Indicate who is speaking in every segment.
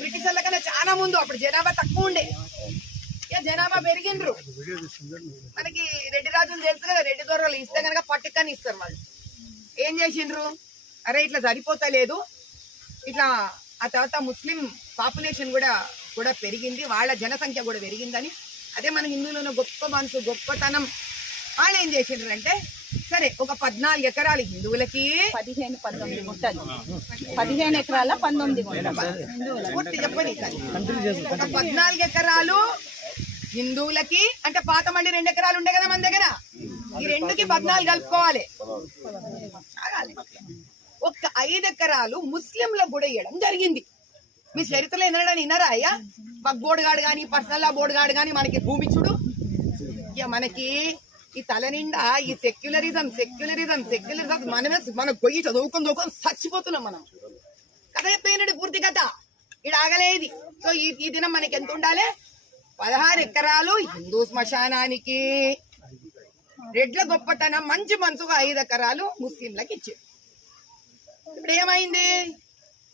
Speaker 1: బ్రిటిషర్ల కన్నా చాలా ముందు అప్పుడు జనాభా తక్కువ ఉండే. ఇక జనాభా పెరిగిండ్రు. మనకి రెడ్డి రాజులు తెలుసు కదా రెడ్డి దొరలు ఇస్తే కనుక పట్టుకని ఇస్తారు వాళ్ళు. ఏం చేసిండ్రు? అరే ఇట్లా సరిపోతలేదు. ఇట్లా ఆ తర్వాత ముస్లిం పాపులేషన్ కూడా కూడా పెరిగింది వాళ్ళ జనసంఖ్య కూడా పెరిగిందని. అదే మన హిందువులను ఉన్న గొప్ప మనసు గొప్పతనం. వాళ్ళు ఏం చేసిండ్రు అంటే సరే ఒక పద్నాలుగు ఎకరాలు హిందువులకి
Speaker 2: పదిహేను పంతొమ్మిది గుంటలు పదిహేను ఎకరాల పంతొమ్మిది గుంటలు
Speaker 1: చెప్పని ఒక పద్నాలుగు ఎకరాలు హిందువులకి అంటే పాత మళ్ళీ రెండు ఎకరాలు ఉండే కదా మన దగ్గర? ఈ రెండుకి పద్నాలుగు కలుపుకోవాలి. ఒక్క ఐదు ఎకరాలు ముస్లింలకు కూడా ఇవ్వడం జరిగింది. మీ చరిత్రలో ఎన్నడా విన్నారా అయ్యా? బోర్డు గాడు కానీ పర్సనల్ బోర్డు గాడు కానీ మనకి భూమి చూడు ఇక మనకి ఈ తల నిండా ఈ సెక్యులరిజం సెక్యులరిజం సెక్యులరిజం మనమే మన గొయ్యి చదువుకొని చదువుకొని చచ్చిపోతున్నాం మనం. కథ చెప్పేనండి పూర్తి కథ. ఇది ఆగలేదు. సో ఈ ఈ దినం మనకి ఎంత ఉండాలి? పదహారు ఎకరాలు హిందూ శ్మశానానికి. రెడ్ల గొప్పతనం మంచి మనసుగా ఐదు ఎకరాలు ముస్లింలకు ఇచ్చారు. ఇప్పుడు ఏమైంది?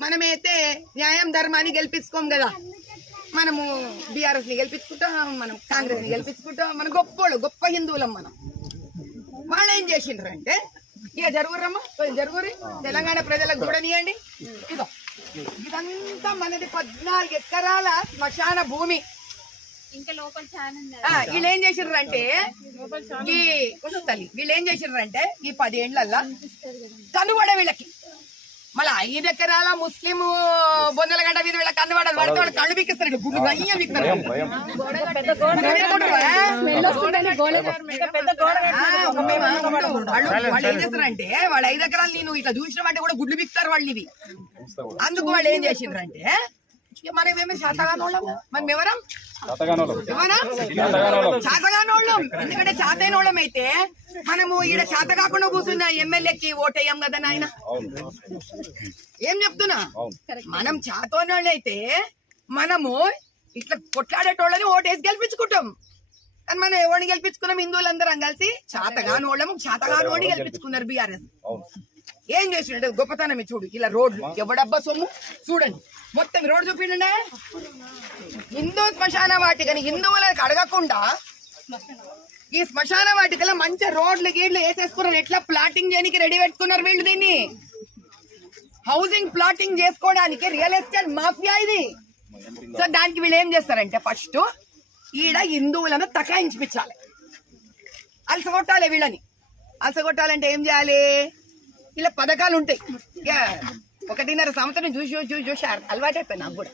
Speaker 1: మనమైతే న్యాయం ధర్మాన్ని గెలిపించుకోం కదా. మనము బీఆర్ఎస్ని గెలిపించుకుంటాం మనం కాంగ్రెస్ని గెలిపించుకుంటాం మన గొప్పోళ్ళు గొప్ప హిందువులం మనం. వాళ్ళు ఏం చేసిండ్రు అంటే ఇక జరుగురమ్మా జరుగురి తెలంగాణ ప్రజలకు చూడనియండి ఇదో ఇదంతా మనది పద్నాలుగు ఎకరాల శ్మశాన భూమి. వీళ్ళు ఏం చేసిర్రు అంటే ఈ తల్లి వీళ్ళు ఏం చేసిర్రు అంటే ఈ పది ఏండ్లల్లా కనుబడ వీళ్ళకి మళ్ళీ ఐదు ఎకరాల ముస్లిం బొందలగడ్డ మీద వీళ్ళ కనుబడ పడితే వాళ్ళు కళ్ళు బిక్కిస్తారు గుడ్లు బిక్తారు వాళ్ళు ఏం చేస్తారంటే వాళ్ళు ఐదు ఎకరాలు నేను ఇట్లా చూసినామంటే కూడా గుడ్లు బిక్తారు వాళ్ళు ఇవి. అందుకు వాళ్ళు ఏం చేసిండ్రంటే ఇక మనమేమో శాతగానోళ్ళం మనం ఎవరం? ఎందుకంటే శాతైనోళ్ళం అయితే మనము ఈడ శాత కాకుండా కూర్చున్న ఎమ్మెల్యేకి ఓటేయం కదా నాయన? ఏం చెప్తున్నా? మనం చాతోనోళ్ళు అయితే మనము ఇట్లా కొట్లాడేటోళ్ళని ఓటేసి గెలిపించుకుంటాం. కానీ మనం ఎవరిని గెలిపించుకున్నాం? హిందువులందరం కలిసి? చాతగాని వాళ్ళము చాతగాని వాడిని గెలిపించుకున్నారు బీఆర్ఎస్. ఏం చేసిండు? గొప్పతనం చూడు. ఇలా రోడ్లు ఎవడబ్బా సొమ్ము? చూడండి. మొత్తం రోడ్ చూపిండండి హిందూ శ్మశాన వాటికని హిందువులకు అడగకుండా ఈ శ్మశాన వాటికలో మంచి రోడ్లు గీడ్లు వేసేసుకున్నారు. ఎట్లా ప్లాటింగ్ చేయడానికి రెడీ పెట్టుకున్నారు వీళ్ళు దీన్ని? హౌసింగ్ ప్లాటింగ్ చేసుకోవడానికి రియల్ ఎస్టేట్ మాఫియా ఇది. సో దానికి వీళ్ళు ఏం చేస్తారంటే ఫస్ట్ ఈడ హిందువులను తకాయించిపించాలి అలసగొట్టాలి వీళ్ళని. అలసగొట్టాలంటే ఏం చేయాలి? ఇలా పథకాలు ఉంటాయి. ఇక ఒకటిన్నర సంవత్సరం చూసి చూసి చూసి అలవాటు అయిపోయి నాకు కూడా.